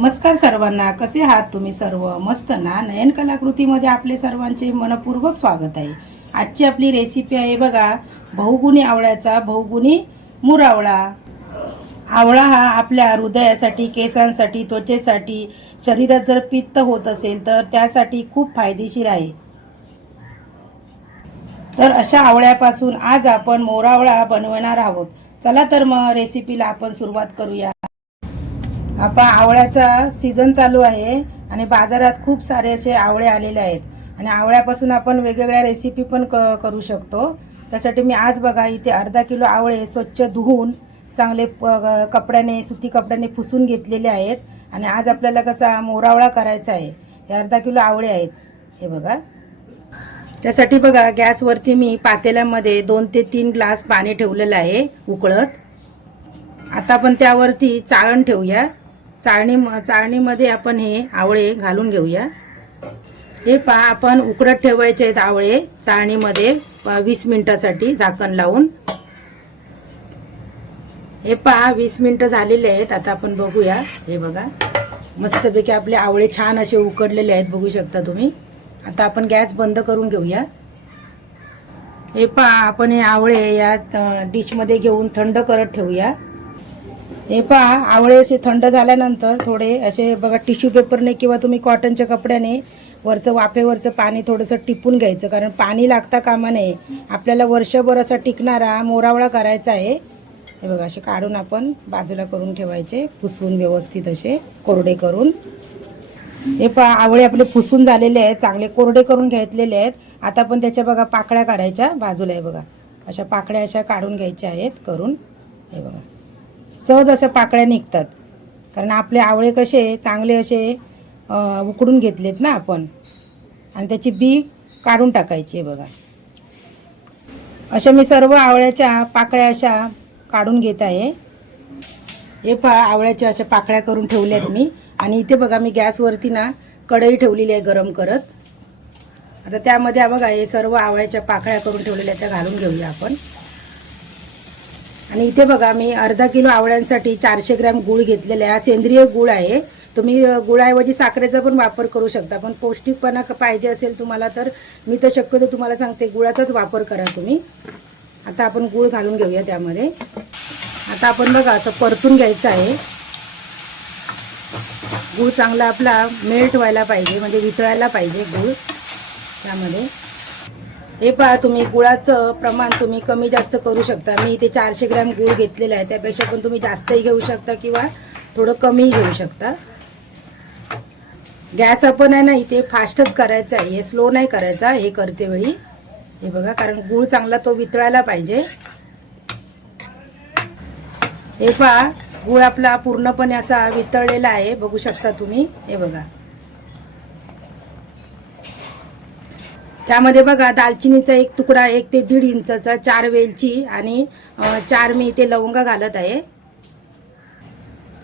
नमस्कार सर्वांना. कसे आहात तुम्ही सर्व? मस्त ना? नयन कलाकृतीमध्ये आपले सर्वांचे मनपूर्वक स्वागत आहे. आजची आपली रेसिपी आहे बघा बहुगुणी आवळ्याचा बहुगुणी मुरावळा आवळा. हा आपल्या हृदयासाठी केसांसाठी त्वचेसाठी शरीरात जर पित्त होत असेल तर त्यासाठी खूप फायदेशीर आहे. तर अशा आवळ्यापासून आज आपण मोरावळा बनवणार आहोत. चला तर मग रेसिपीला आपण सुरुवात करूया. आपा आवळ्याचा सीझन चालू आहे आणि बाजारात खूप सारे असे आवळे आलेले आहेत. आणि आवळ्यापासून आपण वेगवेगळ्या रेसिपी पण क करू शकतो. त्यासाठी मी आज बघा इथे अर्धा किलो आवळे स्वच्छ धुवून चांगले प- कपड्याने सुती कपड्याने पुसून घेतलेले आहेत. आणि आज आपल्याला कसा मोरावळा करायचा आहे हे अर्धा किलो आवळे आहेत. हे बघा. त्यासाठी बघा गॅसवरती मी पातेल्यामध्ये दोन ते तीन ग्लास पाणी ठेवलेलं आहे उकळत. आता आपण त्यावरती चाळण ठेवूया. चाळणी चाळणीमध्ये आपण हे आवळे घालून घेऊया. हे पहा आपण उकडत ठेवायचे आहेत आवळे चाळणीमध्ये वीस मिनिटासाठी झाकण लावून. हे पहा वीस मिनटं झालेले आहेत आता आपण बघूया. हे बघा मस्तपैकी आपले आवळे छान असे उकडलेले आहेत बघू शकता तुम्ही. आता आपण गॅस बंद करून घेऊया. हे पहा आपण हे आवळे या डिशमध्ये घेऊन थंड करत ठेवूया. हे पहा आवळे असे थंड झाल्यानंतर थोडे असे बघा टिश्यू पेपरने किंवा तुम्ही कॉटनच्या कपड्याने वरचं वाफेवरचं पाणी थोडंसं टिपून घ्यायचं. कारण पाणी लागता कामा नये. आपल्याला वर्षभर असा टिकणारा मोरावळा करायचा आहे. हे बघा असे काढून आपण बाजूला करून ठेवायचे. पुसून व्यवस्थित असे कोरडे करून. हे पहा आवळे आपले पुसून झालेले आहेत. चांगले कोरडे करून घेतलेले आहेत. आता पण त्याच्या बघा पाकळ्या काढायच्या बाजूला आहे बघा. अशा पाकळ्या अशा काढून घ्यायच्या आहेत करून. हे बघा. सहज अशा पाकळ्या निघतात. कारण आपले आवळे कसे चांगले असे उकडून घेतलेत ना आपण. आणि त्याची बी काढून टाकायची आहे बघा. अशा मी सर्व आवळ्याच्या पाकळ्या अशा काढून घेत आहे. हे पा आवळ्याच्या अशा पाकळ्या करून ठेवल्या मी. आणि इथे बघा मी गॅसवरती ना कढई ठेवलेली आहे गरम करत. आता त्यामध्ये बघा हे सर्व आवळ्याच्या पाकळ्या करून ठेवलेल्या त्या घालून घेऊया आपण. आणि इथे बघा मी अर्धा किलो आवळ्यांसाठी चारशे ग्रॅम गूळ घेतलेला आहे. हा सेंद्रिय गूळ आहे. तुम्ही गुळाऐवजी साखरेचा पण वापर करू शकता पण पौष्टिकपणा पाहिजे असेल तुम्हाला तर मी तर शक्यतो तुम्हाला सांगते गुळाचाच वापर करा तुम्ही. आता आपण गूळ घालून घेऊया त्यामध्ये. आता आपण बघा असं परतून घ्यायचं आहे. गूळ चांगला आपला मेल्ट व्हायला पाहिजे म्हणजे वितळायला पाहिजे गूळ त्यामध्ये. हे पहा तुम्ही गुळाचं प्रमाण तुम्ही कमी जास्त करू शकता. मी इथे चारशे ग्रॅम गूळ घेतलेला आहे. त्यापेक्षा पण तुम्ही जास्तही घेऊ शकता किंवा थोडं कमीही घेऊ शकता. गॅस आपण आहे ना इथे फास्टच करायचं आहे. हे स्लो नाही करायचा. हे करते वेळी. हे बघा कारण गूळ चांगला तो वितळायला पाहिजे. हे पहा गूळ आपला पूर्णपणे असा वितळलेला आहे. बघू शकता तुम्ही. हे बघा. त्यामध्ये बघा दालचिनीचा एक तुकडा एक ते दीड इंचाचा चार वेलची आणि चार मी इथे लवंगा घालत आहे.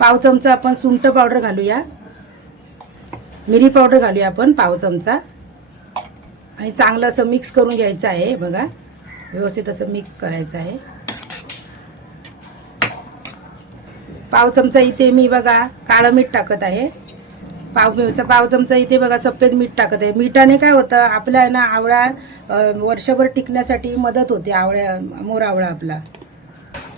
पाव चमचा आपण सुंठ पावडर घालूया. मिरी पावडर घालूया आपण पाव चमचा. आणि चांगलं असं मिक्स करून घ्यायचं आहे बघा. व्यवस्थित असं मिक्स करायचं आहे. पाव चमचा इथे मी बघा काळं मीठ टाकत आहे. पाव मिरचा पाव चमचा इथे बघा सफेद मीठ टाकत आहे. मिठाने काय होतं आपल्या आहे ना आवळा वर्षभर टिकण्यासाठी मदत होते आवळ्या मोरावळा आपला.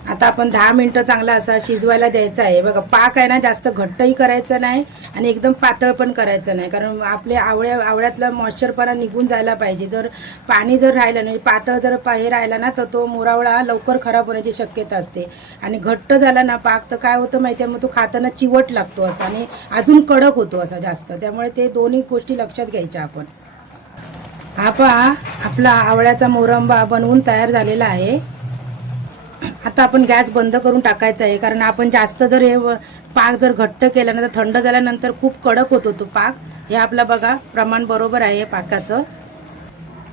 आता आपण दहा मिनटं चांगला असा शिजवायला द्यायचा आहे. बघा पाक आहे ना जास्त घट्टही करायचं नाही आणि एकदम पातळ पण करायचं नाही. कारण आपले आवळ्या आवळ्यातला मॉइश्चरपणा निघून जायला पाहिजे. जर पाणी जर राहिलं नाही पातळ जर पा- हे राहिला ना तर तो मोरावळा लवकर खराब होण्याची शक्यता असते. आणि घट्ट झाला ना पाक तर काय होतं माहिती आहे? मग तो खाताना चिवट लागतो असा आणि अजून कडक होतो असा जास्त. त्यामुळे ते दोन्ही गोष्टी लक्षात घ्यायच्या आपण. हा पहा आपला आवळ्याचा मोरंबा बनवून तयार झालेला आहे. आता आपण गॅस बंद करून टाकायचा आहे कारण आपण जास्त जर हे पाक जर घट्ट केला ना तर थंड झाल्यानंतर खूप कडक होतो तो पाक. हे आपला बघा प्रमाण बरोबर आहे पाकाचं.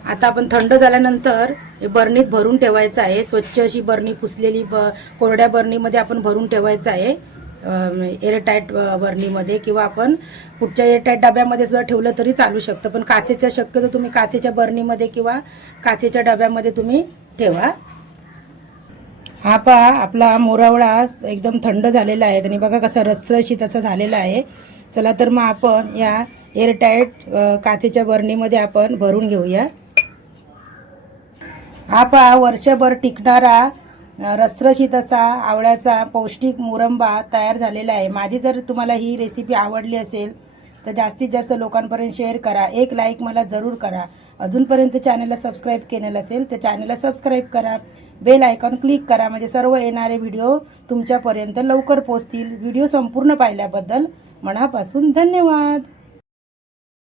आता आपण थंड झाल्यानंतर हे बरणीत भरून ठेवायचं आहे. स्वच्छ अशी बरणी पुसलेली ब कोरड्या बरणीमध्ये आपण भरून ठेवायचं आहे. एअरटाईट बरणीमध्ये किंवा आपण कुठच्या एअरटाईट डब्यामध्ये सुद्धा ठेवलं तरी चालू शकतं. पण काचेच्या शक्यतो तुम्ही काचेच्या बरणीमध्ये किंवा काचेच्या डब्यामध्ये तुम्ही ठेवा. हा पहा आपला मोरावळा एकदम थंड झालेला आहे. आणि बघा कसा रसरशीत असा झालेला आहे. चला तर मग आपण या एअरटाईट काचेच्या बरणीमध्ये आपण भरून घेऊया. हा पहा वर्षभर टिकणारा रसरशीत असा आवळ्याचा पौष्टिक मुरंबा तयार झालेला आहे. माझी जर तुम्हाला ही रेसिपी आवडली असेल तर जास्तीत जास्त लोकांपर्यंत शेअर करा. एक लाईक मला जरूर करा. अजूनपर्यंत चॅनलला सबस्क्राईब केलेलं असेल तर चॅनलला सबस्क्राईब करा. बेल आयकॉन क्लिक करा. म्हणजे सर्व येणारे व्हिडिओ तुमच्यापर्यंत लवकर पोचतील व्हिडिओ संपूर्ण पाहिल्याबद्दल मनापासून धन्यवाद.